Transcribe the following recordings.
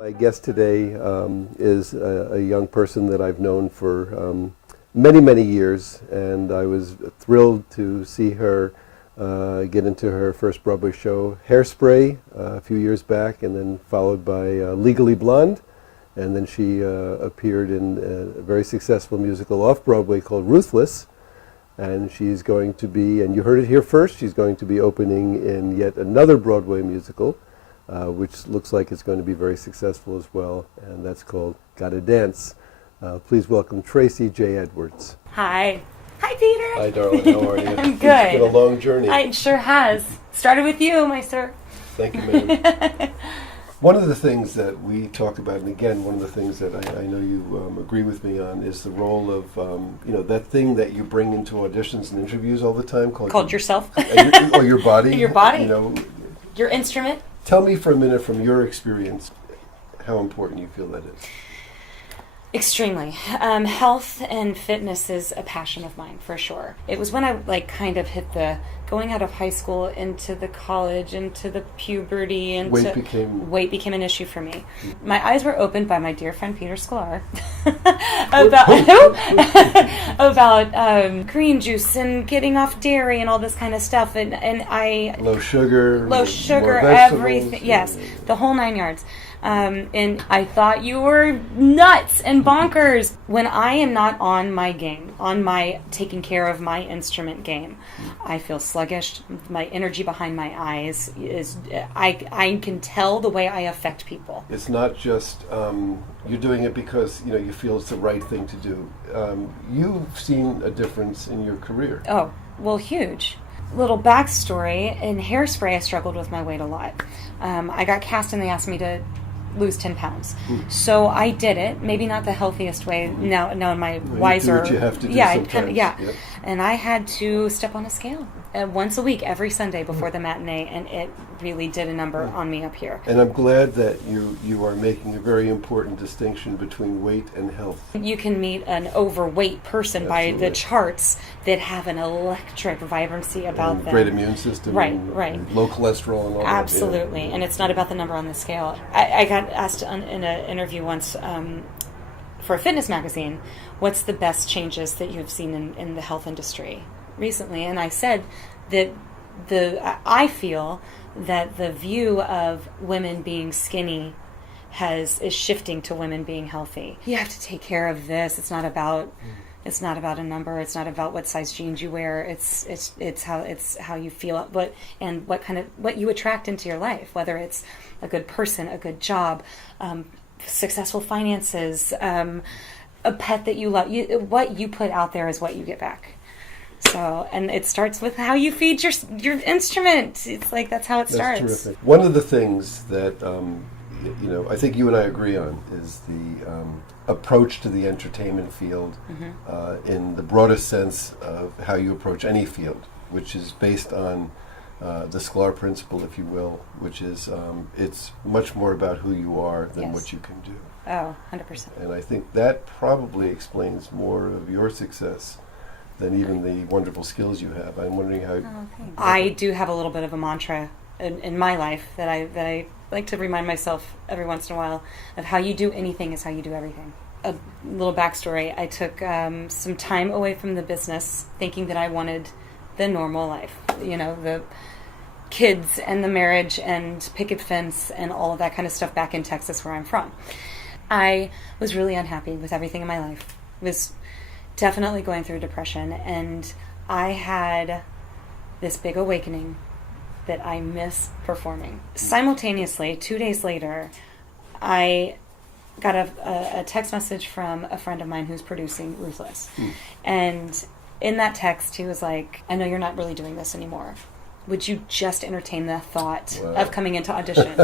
My guest today is a young person that I've known for many, many years, and I was thrilled to see her get into her first Broadway show, Hairspray, a few years back, and then followed by Legally Blonde, and then she appeared in a very successful musical off-Broadway called Ruthless, and she's going to be, and you heard it here first, she's going to be opening in yet another Broadway musical, which looks like it's going to be very successful as well, and that's called Gotta Dance. Please welcome Tracy Jai Edwards. Hi. Hi, Peter. Hi, darling. How are you? I'm good. It's been a long journey. It sure has. Started with you, my sir. Thank you, ma'am. One of the things that we talk about, and again, one of the things that I know you agree with me on, is the role of, that thing that you bring into auditions and interviews all the time. Called yourself. Or your body. Your body. Your instrument. Tell me for a minute from your experience how important you feel that is. Extremely. Health and fitness is a passion of mine, for sure. It was when I kind of hit the going out of high school into the college, into the puberty, weight became an issue for me. My eyes were opened by my dear friend Peter Sklar about green juice and getting off dairy and all this kind of stuff, and I low sugar, everything. Yes, the whole 9 yards. And I thought you were nuts and bonkers. When I am not on my game, on my taking care of my instrument game, I feel sluggish. My energy behind my eyes is, I can tell the way I affect people. It's not just you're doing it because you feel it's the right thing to do. You've seen a difference in your career. Oh, well, huge. Little backstory, in Hairspray I struggled with my weight a lot. I got cast and they asked me to lose 10 pounds. So I did it, maybe not the healthiest way, now in my wiser... You do what you have to do sometimes. Yep. And I had to step on a scale once a week, every Sunday before the matinee, and it really did a number on me up here. And I'm glad that you are making a very important distinction between weight and health. You can meet an overweight person by the charts that have an electric vibrancy about them. Great immune system. Right. Low cholesterol and all that. Absolutely. And it's not about the number on the scale. I got asked in an interview once for a fitness magazine, what's the best changes that you've seen in the health industry recently? And I said that I feel that the view of women being skinny is shifting to women being healthy. You have to take care of this. It's not about a number. It's not about what size jeans you wear. It's how you feel, what you attract into your life. Whether it's a good person, a good job, successful finances, a pet that you love. What you put out there is what you get back. So, and it starts with how you feed your instrument. It's like that's how it starts. That's terrific. One of the things that I think you and I agree on is the approach to the entertainment field in the broadest sense of how you approach any field, which is based on the Sklar principle, if you will, which is it's much more about who you are than what you can do. Oh, 100%. And I think that probably explains more of your success than even the wonderful skills you have. I'm wondering how... I do have a little bit of a mantra in my life that I like to remind myself every once in a while of how you do anything is how you do everything. A little backstory, I took some time away from the business thinking that I wanted the normal life, the kids and the marriage and picket fence and all of that kind of stuff back in Texas where I'm from. I was really unhappy with everything in my life. Was definitely going through depression, and I had this big awakening that I miss performing. Simultaneously, 2 days later, I got a text message from a friend of mine who's producing Ruthless. And in that text, he was like, I know you're not really doing this anymore. Would you just entertain the thought of coming into audition?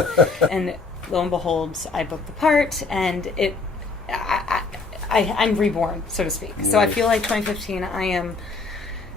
And lo and behold, I booked the part, and I'm reborn, so to speak. Nice. So I feel like 2015, I am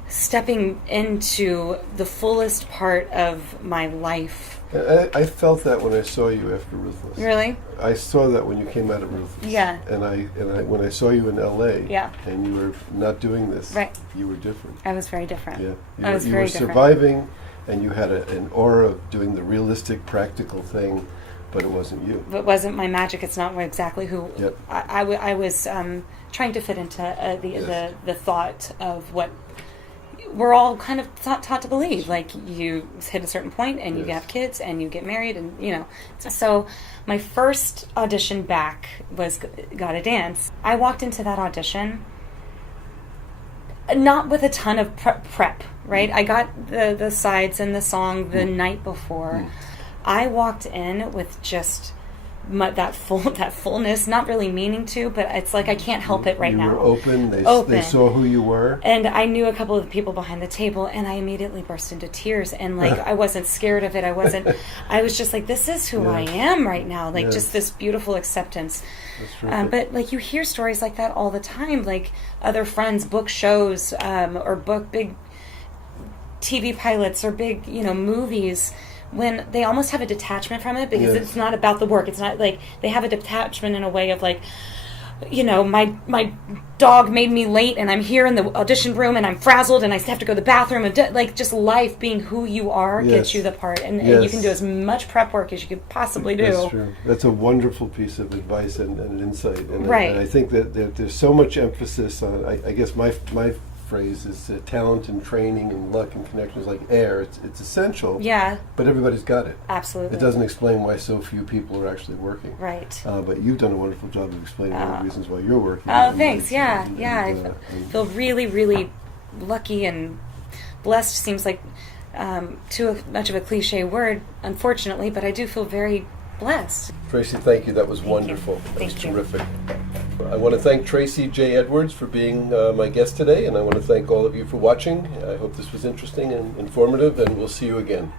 stepping into the fullest part of my life. I felt that when I saw you after Ruthless. Really? I saw that when you came out of Ruthless. Yeah. And I when I saw you in L.A. Yeah. And you were not doing this. Right. You were different. I was very different. Yeah. You were surviving, and you had an aura of doing the realistic, practical thing, But it wasn't you. It wasn't my magic. It's not exactly who Yep. I was trying to fit into the thought of what we're all kind of taught to believe. Like, you hit a certain point and you Yes. have kids and you get married, and So my first audition back was Gotta Dance. I walked into that audition not with a ton of prep, right? I got the sides and the song the night before. I walked in with just that fullness, not really meaning to, but it's like I can't help it right now. You were open. They saw who you were. And I knew a couple of the people behind the table, and I immediately burst into tears. And like, I wasn't scared of it. I was just like, this is who I am right now. Like, just this beautiful acceptance. But like, you hear stories like that all the time. Like, other friends book shows, or book big TV pilots or big, movies, when they almost have a detachment from it, because it's not about the work. It's not like they have a detachment in a way of like, my dog made me late and I'm here in the audition room and I'm frazzled and I have to go to the bathroom, and like, just life being who you are gets you the part, and you can do as much prep work as you could possibly do. That's true. That's a wonderful piece of advice and insight. And Right. I think that there's so much emphasis on, I guess my phrase is talent and training and luck and connections like air. It's essential. Yeah. But everybody's got it. Absolutely. It doesn't explain why so few people are actually working. Right. But you've done a wonderful job of explaining all the reasons why you're working. Oh, thanks. Yeah. I feel really, really lucky and blessed. Seems like too much of a cliche word, unfortunately, but I do feel very blessed. Tracy, thank you. That was wonderful. That was terrific. I want to thank Tracy Jai Edwards for being my guest today, and I want to thank all of you for watching. I hope this was interesting and informative, and we'll see you again.